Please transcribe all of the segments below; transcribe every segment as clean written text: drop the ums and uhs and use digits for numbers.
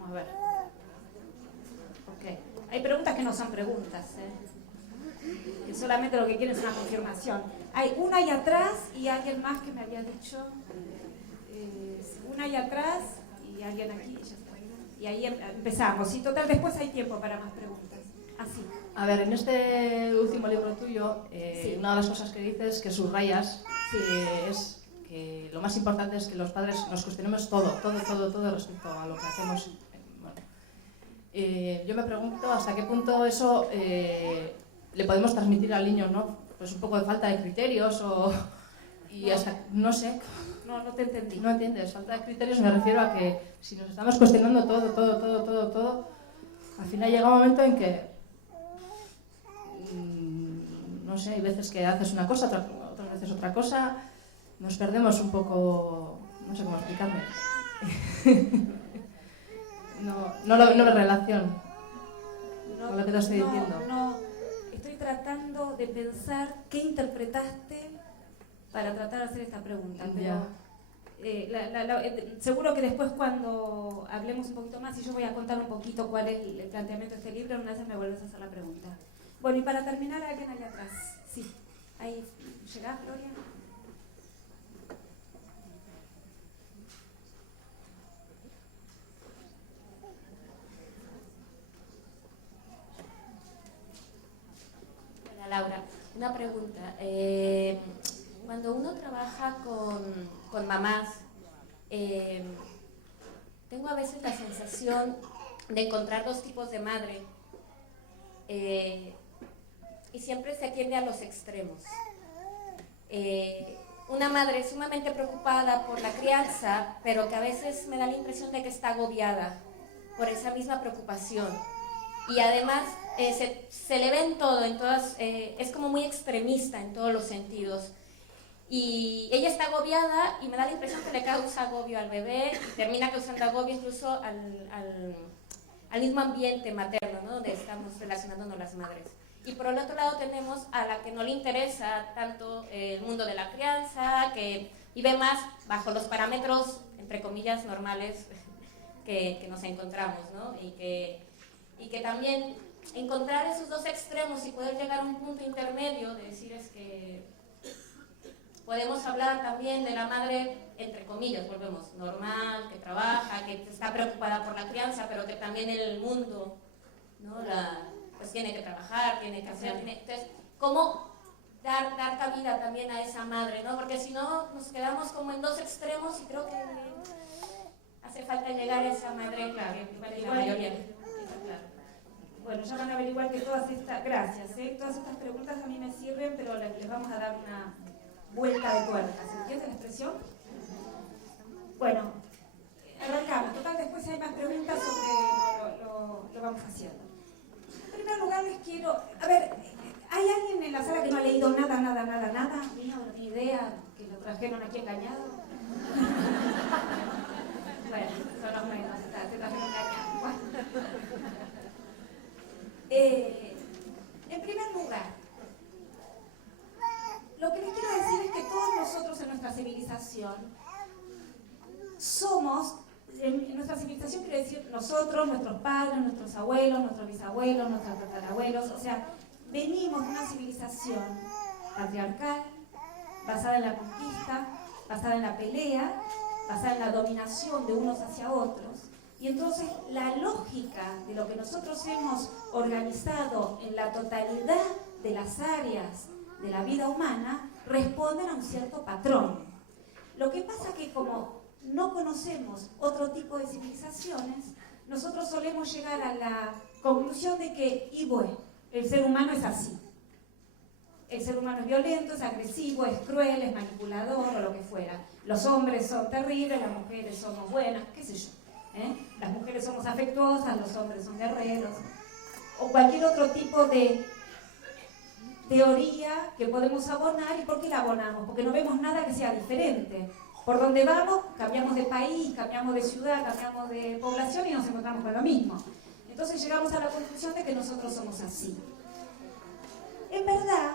Vamos a ver. Ok. Hay preguntas que no son preguntas, que solamente lo que quieren es una confirmación. Hay una ahí atrás y alguien más que me había dicho. Una ahí atrás y alguien aquí. Y ahí empezamos. Y total, después hay tiempo para más preguntas. Así. A ver, en este último libro tuyo, Sí. una de las cosas que dices, que subrayas, Sí. es que lo más importante es que los padres nos cuestionemos todo respecto a lo que hacemos. Bueno, yo me pregunto hasta qué punto eso le podemos transmitir al niño, ¿no? Pues un poco de falta de criterios y hasta, no sé. No te entendí. No entiendes, falta de criterios me refiero a que si nos estamos cuestionando todo, al final llega un momento en que, no sé, hay veces que haces una cosa, otras veces otra cosa, nos perdemos un poco, no sé cómo explicarme. no lo relaciono con lo que te estoy diciendo. No, estoy tratando de pensar qué interpretaste para tratar de hacer esta pregunta, pero seguro que después cuando hablemos un poquito más y yo voy a contar un poquito cuál es el planteamiento de este libro, una vez me vuelves a hacer la pregunta. Bueno, y para terminar, alguien allá atrás. Sí, ahí llegás, Gloria. Hola, Laura. Una pregunta. Cuando uno trabaja con mamás, tengo a veces la sensación de encontrar dos tipos de madre y siempre se atiende a los extremos. Una madre sumamente preocupada por la crianza, pero que a veces me da la impresión de que está agobiada por esa misma preocupación. Y además se le ve en todo, es como muy extremista en todos los sentidos. Y ella está agobiada y me da la impresión que le causa agobio al bebé y termina causando agobio incluso al mismo ambiente materno, ¿no? Donde estamos relacionándonos las madres. Y por el otro lado tenemos a la que no le interesa tanto el mundo de la crianza, que vive más bajo los parámetros, entre comillas, normales que nos encontramos, ¿no? Y que también encontrar esos dos extremos y poder llegar a un punto intermedio de decir es que podemos hablar también de la madre, entre comillas, volvemos, normal, que trabaja, que está preocupada por la crianza, pero que también en el mundo, ¿no? Pues tiene que trabajar, tiene que hacer, entonces, ¿cómo dar cabida también a esa madre, ¿no? Porque si no, nos quedamos como en dos extremos y creo que hace falta llegar a esa madre, claro, que la mayoría. Bueno, ya van a averiguar que todas estas, gracias, todas estas preguntas a mí me sirven, pero les vamos a dar una vuelta de tuerca, ¿se entiende la expresión? Bueno, arrancamos, total después si hay más preguntas sobre lo vamos haciendo. En primer lugar les quiero, a ver, ¿hay alguien en la sala que no ha leído nada? Ni idea, que lo trajeron aquí engañado. Bueno, son los menos, te trajeron engañado. Bueno. En primer lugar, lo que les quiero decir es que todos nosotros en nuestra civilización somos, en nuestra civilización quiero decir nosotros, nuestros padres, nuestros abuelos, nuestros bisabuelos, nuestros tatarabuelos, o sea, venimos de una civilización patriarcal, basada en la conquista, basada en la pelea, basada en la dominación de unos hacia otros. Y entonces la lógica de lo que nosotros hemos organizado en la totalidad de las áreas de la vida humana responden a un cierto patrón. Lo que pasa es que como no conocemos otro tipo de civilizaciones, nosotros solemos llegar a la conclusión de que, y bueno, el ser humano es así. El ser humano es violento, es agresivo, es cruel, es manipulador o lo que fuera. Los hombres son terribles, las mujeres somos buenas, qué sé yo. Las mujeres somos afectuosas, los hombres son guerreros, o cualquier otro tipo de teoría que podemos abonar. ¿Y por qué la abonamos? Porque no vemos nada que sea diferente. Por donde vamos, cambiamos de país, cambiamos de ciudad, cambiamos de población y nos encontramos con lo mismo. Entonces llegamos a la conclusión de que nosotros somos así. En verdad,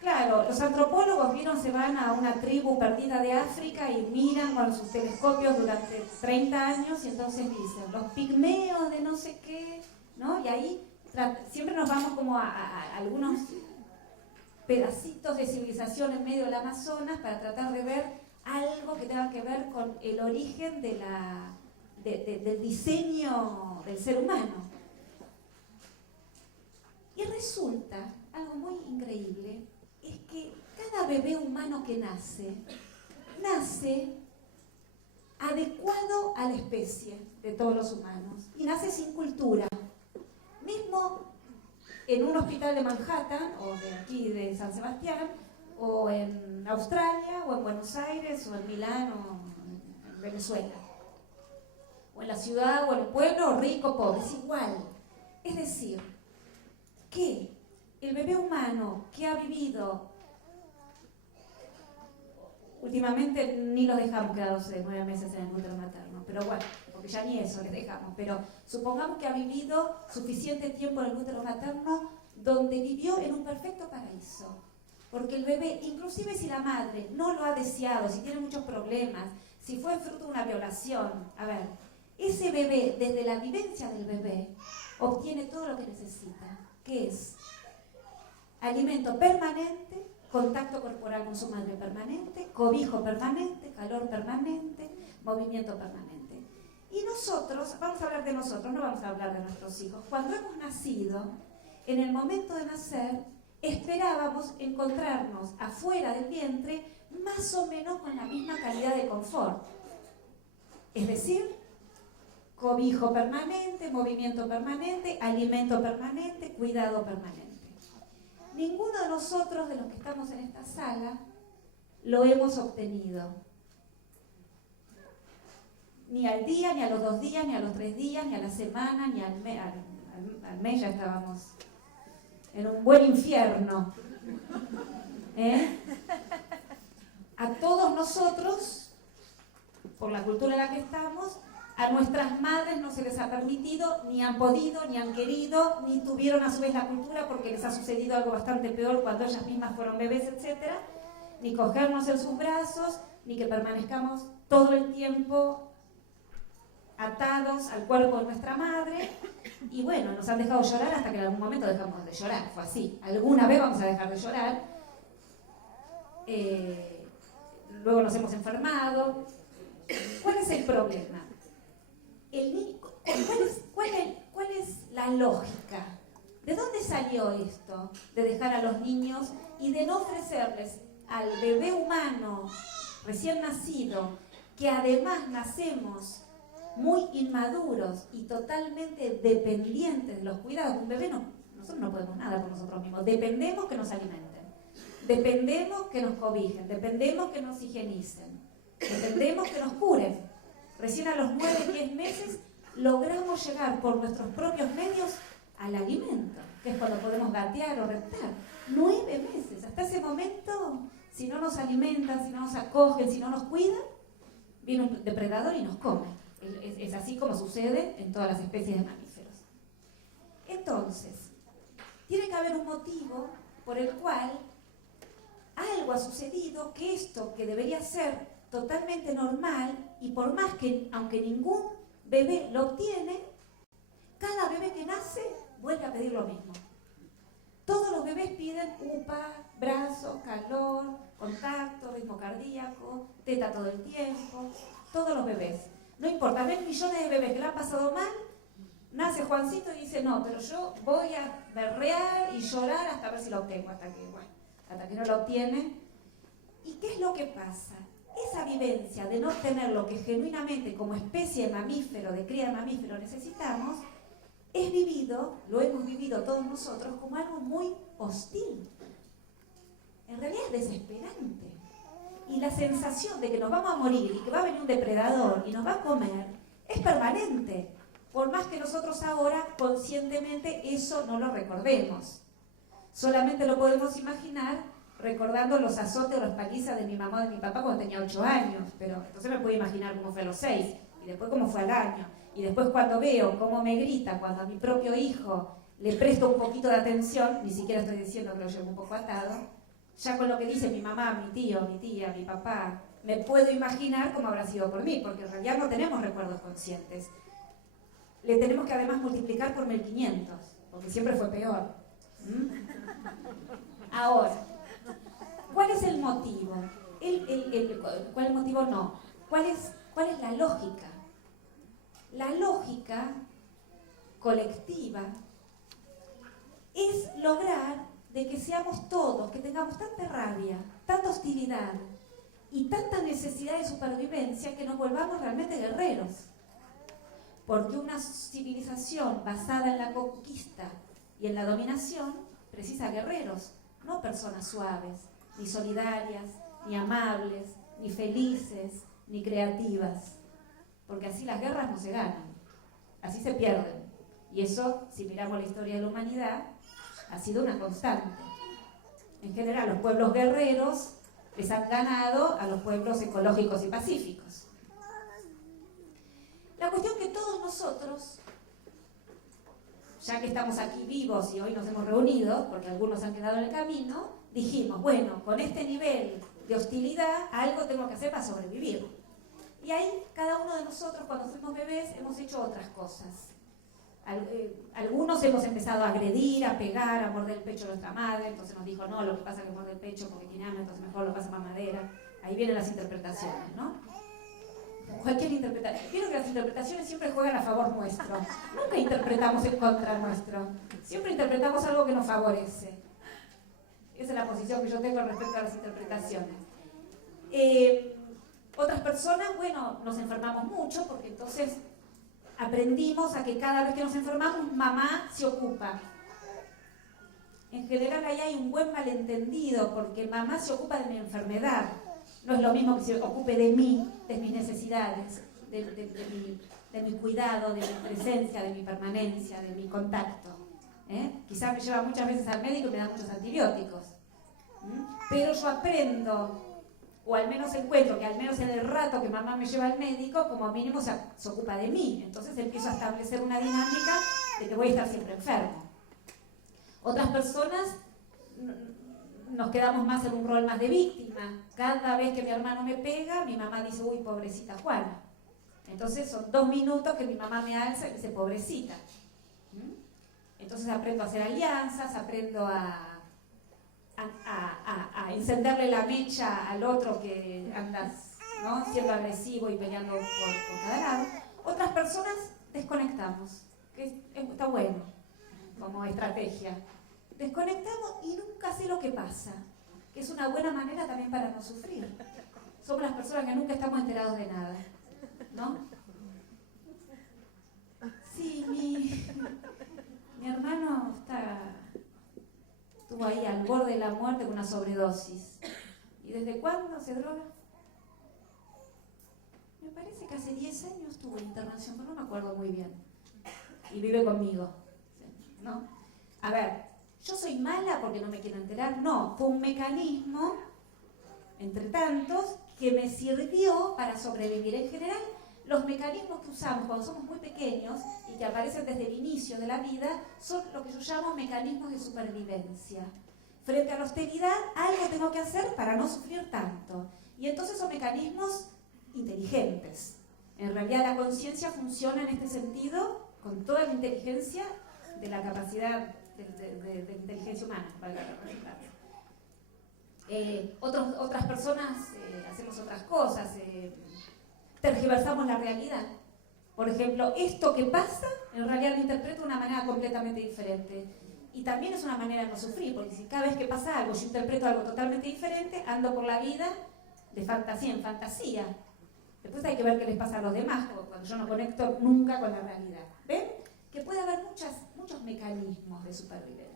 claro, los antropólogos vieron, se van a una tribu perdida de África y miran con sus telescopios durante 30 años y entonces dicen, los pigmeos de no sé qué, ¿no? Y ahí siempre nos vamos como a algunos pedacitos de civilización en medio del Amazonas para tratar de ver algo que tenga que ver con el origen de del diseño del ser humano. Y resulta, algo muy increíble, es que cada bebé humano que nace adecuado a la especie de todos los humanos y nace sin cultura. Mismo en un hospital de Manhattan, o de aquí de San Sebastián, o en Australia, o en Buenos Aires, o en Milán, o en Venezuela. O en la ciudad, o en el pueblo, rico, pobre, es igual. Es decir, que el bebé humano que ha vivido, últimamente ni los dejamos quedados 9 meses en el útero materno, pero bueno, porque ya ni eso les dejamos, pero supongamos que ha vivido suficiente tiempo en el útero materno donde vivió en un perfecto paraíso. Porque el bebé, inclusive si la madre no lo ha deseado, si tiene muchos problemas, si fue fruto de una violación, a ver, ese bebé, desde la vivencia del bebé, obtiene todo lo que necesita, que es alimento permanente, contacto corporal con su madre permanente, cobijo permanente, calor permanente, movimiento permanente. Y nosotros, vamos a hablar de nosotros, no vamos a hablar de nuestros hijos. Cuando hemos nacido, en el momento de nacer, esperábamos encontrarnos afuera del vientre más o menos con la misma calidad de confort. Es decir, cobijo permanente, movimiento permanente, alimento permanente, cuidado permanente. Ninguno de nosotros, de los que estamos en esta sala, lo hemos obtenido. Ni al día, ni a los 2 días, ni a los 3 días, ni a la semana, ni al mes ya estábamos en un buen infierno. A todos nosotros, por la cultura en la que estamos, a nuestras madres no se les ha permitido, ni han podido, ni han querido, ni tuvieron a su vez la cultura porque les ha sucedido algo bastante peor cuando ellas mismas fueron bebés, etc. Ni cogernos en sus brazos, ni que permanezcamos todo el tiempo atados al cuerpo de nuestra madre. Y bueno, nos han dejado llorar hasta que en algún momento dejamos de llorar. Fue así. Alguna vez vamos a dejar de llorar. Luego nos hemos enfermado. ¿Cuál es el problema? ¿Cuál es la lógica? ¿De dónde salió esto de dejar a los niños y de no ofrecerles al bebé humano recién nacido, que además nacemos muy inmaduros y totalmente dependientes de los cuidados de un bebé? No, nosotros no podemos nada por nosotros mismos, dependemos que nos alimenten, dependemos que nos cobijen, dependemos que nos higienicen, dependemos que nos curen. Recién a los 9, 10 meses logramos llegar por nuestros propios medios al alimento, que es cuando podemos gatear o reptar. 9 meses, hasta ese momento, si no nos alimentan, si no nos acogen, si no nos cuidan, viene un depredador y nos come. Es así como sucede en todas las especies de mamíferos. Entonces, tiene que haber un motivo por el cual algo ha sucedido, que esto que debería ser totalmente normal, y por más que, aunque ningún bebé lo obtiene, cada bebé que nace vuelve a pedir lo mismo. Todos los bebés piden upa, brazos, calor, contacto, ritmo cardíaco, teta todo el tiempo, todos los bebés. No importa, ven millones de bebés que la han pasado mal, nace Juancito y dice, no, pero yo voy a berrear y llorar hasta ver si lo obtengo, hasta que no lo obtiene. ¿Y qué es lo que pasa? Esa vivencia de no obtener lo que genuinamente como especie de mamífero, de cría de mamífero necesitamos, lo hemos vivido todos nosotros como algo muy hostil. En realidad es desesperante. Y la sensación de que nos vamos a morir y que va a venir un depredador y nos va a comer es permanente, por más que nosotros ahora conscientemente eso no lo recordemos. Solamente lo podemos imaginar recordando los azotes o las palizas de mi mamá o de mi papá cuando tenía 8 años, pero entonces me puedo imaginar cómo fue a los 6, y después cómo fue al año, y después cuando veo cómo me grita cuando a mi propio hijo le presto un poquito de atención, ni siquiera estoy diciendo que lo llevo un poco atado, ya con lo que dice mi mamá, mi tío, mi tía, mi papá, me puedo imaginar cómo habrá sido por mí, porque en realidad no tenemos recuerdos conscientes. Le tenemos que además multiplicar por 1500, porque siempre fue peor. Ahora, ¿cuál es el motivo? ¿Cuál es el motivo? No. ¿Cuál es la lógica? La lógica colectiva es lograr de que seamos todos, que tengamos tanta rabia, tanta hostilidad y tanta necesidad de supervivencia que nos volvamos realmente guerreros. Porque una civilización basada en la conquista y en la dominación precisa guerreros, no personas suaves, ni solidarias, ni amables, ni felices, ni creativas. Porque así las guerras no se ganan, así se pierden. Y eso, si miramos la historia de la humanidad, ha sido una constante. En general, los pueblos guerreros les han ganado a los pueblos ecológicos y pacíficos. La cuestión que todos nosotros, ya que estamos aquí vivos y hoy nos hemos reunido, porque algunos han quedado en el camino, dijimos, bueno, con este nivel de hostilidad, algo tengo que hacer para sobrevivir. Y ahí, cada uno de nosotros, cuando fuimos bebés, hemos hecho otras cosas. Algunos hemos empezado a agredir, a pegar, a morder el pecho de nuestra madre, entonces nos dijo, no, lo que pasa es que muerde el pecho porque tiene hambre, entonces mejor lo pasa para madera. Ahí vienen las interpretaciones, ¿no? Cualquier interpretación. Vieron que las interpretaciones siempre juegan a favor nuestro. Nunca interpretamos en contra nuestro. Siempre interpretamos algo que nos favorece. Esa es la posición que yo tengo respecto a las interpretaciones. Otras personas, bueno, nos enfermamos mucho porque entonces aprendimos a que cada vez que nos enfermamos, mamá se ocupa. En general ahí hay un buen malentendido porque mamá se ocupa de mi enfermedad. No es lo mismo que se ocupe de mí, de mis necesidades, de mi cuidado, de mi presencia, de mi permanencia, de mi contacto. Quizás me lleva muchas veces al médico y me da muchos antibióticos. Pero yo aprendo, o al menos encuentro que al menos en el rato que mamá me lleva al médico, como mínimo se ocupa de mí. Entonces empiezo a establecer una dinámica de que voy a estar siempre enfermo. Otras personas nos quedamos más en un rol más de víctima. Cada vez que mi hermano me pega, mi mamá dice, uy, pobrecita Juana. Entonces son 2 minutos que mi mamá me alza y dice, pobrecita. Entonces aprendo a hacer alianzas, aprendo a encenderle la mecha al otro que andas, ¿no?, siendo agresivo y peleando por cada lado. Otras personas desconectamos, que está bueno como estrategia. Desconectamos y nunca sé lo que pasa, que es una buena manera también para no sufrir. Somos las personas que nunca estamos enterados de nada, ¿no? Sí, mi hermano estuvo ahí al borde de la muerte con una sobredosis. ¿Y desde cuándo se droga? Me parece que hace 10 años estuvo en internación, pero no me acuerdo muy bien. Y vive conmigo, ¿no? A ver, ¿yo soy mala porque no me quiero enterar? No, fue un mecanismo, entre tantos, que me sirvió para sobrevivir. En general, los mecanismos que usamos cuando somos muy pequeños y que aparecen desde el inicio de la vida son lo que yo llamo mecanismos de supervivencia. Frente a la austeridad, algo tengo que hacer para no sufrir tanto. Y entonces son mecanismos inteligentes. En realidad la conciencia funciona en este sentido con toda la inteligencia de la capacidad de inteligencia humana, valga la redundancia. Otras personas hacemos otras cosas, tergiversamos la realidad. Por ejemplo, esto que pasa, en realidad lo interpreto de una manera completamente diferente. Y también es una manera de no sufrir, porque si cada vez que pasa algo yo interpreto algo totalmente diferente, ando por la vida de fantasía en fantasía. Después hay que ver qué les pasa a los demás, cuando yo no conecto nunca con la realidad. ¿Ven? Que puede haber muchos mecanismos de supervivencia.